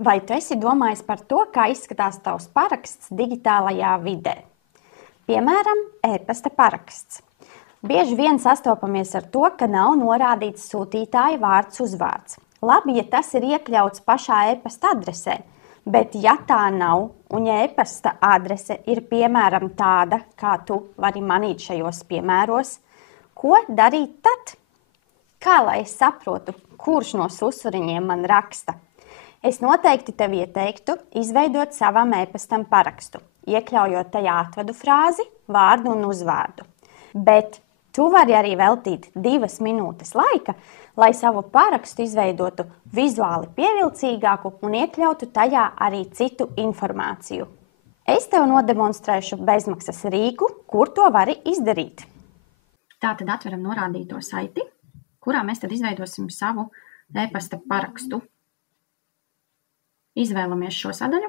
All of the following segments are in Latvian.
Vai tu esi domājis par to, kā izskatās tavs paraksts digitālajā vidē? Piemēram, e-pasta paraksts. Bieži vien sastopamies ar to, ka nav norādīts sūtītāja vārds uzvārds. Labi, ja tas ir iekļauts pašā e-pasta adresē, bet ja tā nav, un ja e-pasta adrese ir piemēram tāda, kā tu vari manīt šajos piemēros, ko darīt tad? Kā lai es saprotu, kurš no susuriņiem man raksta? Es noteikti tev ieteiktu izveidot savam e-pastam parakstu, iekļaujot tajā atvadu frāzi, vārdu un uzvārdu. Bet tu vari arī veltīt 2 minūtes laika, lai savu parakstu izveidotu vizuāli pievilcīgāku un iekļautu tajā arī citu informāciju. Es tev nodemonstrēšu bezmaksas rīku, kur to vari izdarīt. Tātad atveram norādīto saiti, kurā mēs tad izveidosim savu e-pasta parakstu. Izvēlamies šo sadaļu.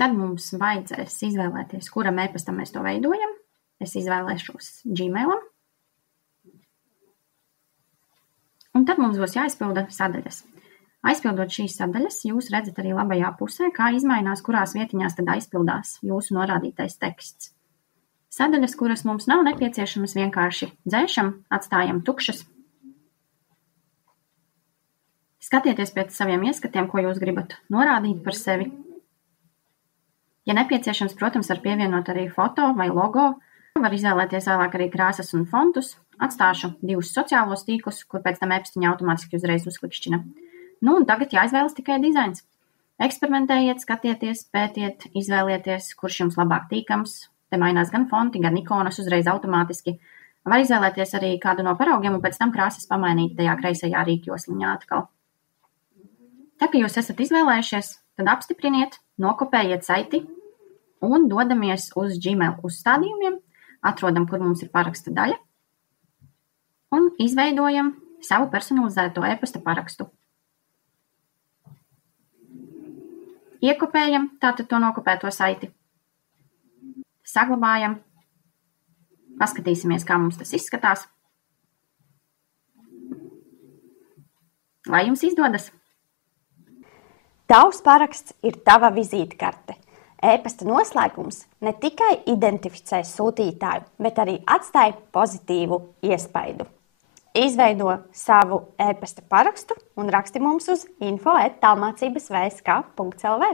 Tad mums vajadzēs izvēlēties, kuram e-pastam mēs to veidojam. Es izvēlēšos Gmailam. Un tad mums būs jāizpilda sadaļas. Aizpildot šīs sadaļas, jūs redzat arī labajā pusē, kā izmainās, kurās vietiņās tad aizpildās jūsu norādītais teksts. Sadaļas, kuras mums nav nepieciešamas, vienkārši dzēšam, atstājam tukšas. Skatieties pēc saviem ieskatiem, ko jūs gribat norādīt par sevi. Ja nepieciešams, protams, var pievienot arī foto vai logo. Var izvēlēties vēlāk arī krāsas un fontus. Atstāšu 2 sociālos tīklus, kur pēc tam e-pastiņa automātiski uzreiz uzklikšķina. Un tagad jāizvēlas tikai dizains. Eksperimentējiet, skatieties, pētiet, izvēlieties, kurš jums labāk tīkams. Te mainās gan fonti, gan ikonas uzreiz automātiski. Var izvēlēties arī kādu no paraugiem un pēc tam krāsas pamainīt tajā kreisajā rīkjosliņā atkal. Tā, ka jūs esat izvēlējušies, tad apstipriniet, nokopējiet saiti un dodamies uz Gmail uzstādījumiem, atrodam, kur mums ir paraksta daļa un izveidojam savu personalizēto e-pasta parakstu. Iekopējam tātad to nokopēto saiti. Saglabājam. Paskatīsimies, kā mums tas izskatās. Lai jums izdodas! Tavs paraksts ir tava vizītkarte. E-pasta noslēgums ne tikai identificē sūtītāju, bet arī atstāja pozitīvu iespaidu. Izveido savu e-pasta parakstu un raksti mums uz info@talmācības.vsk.lv.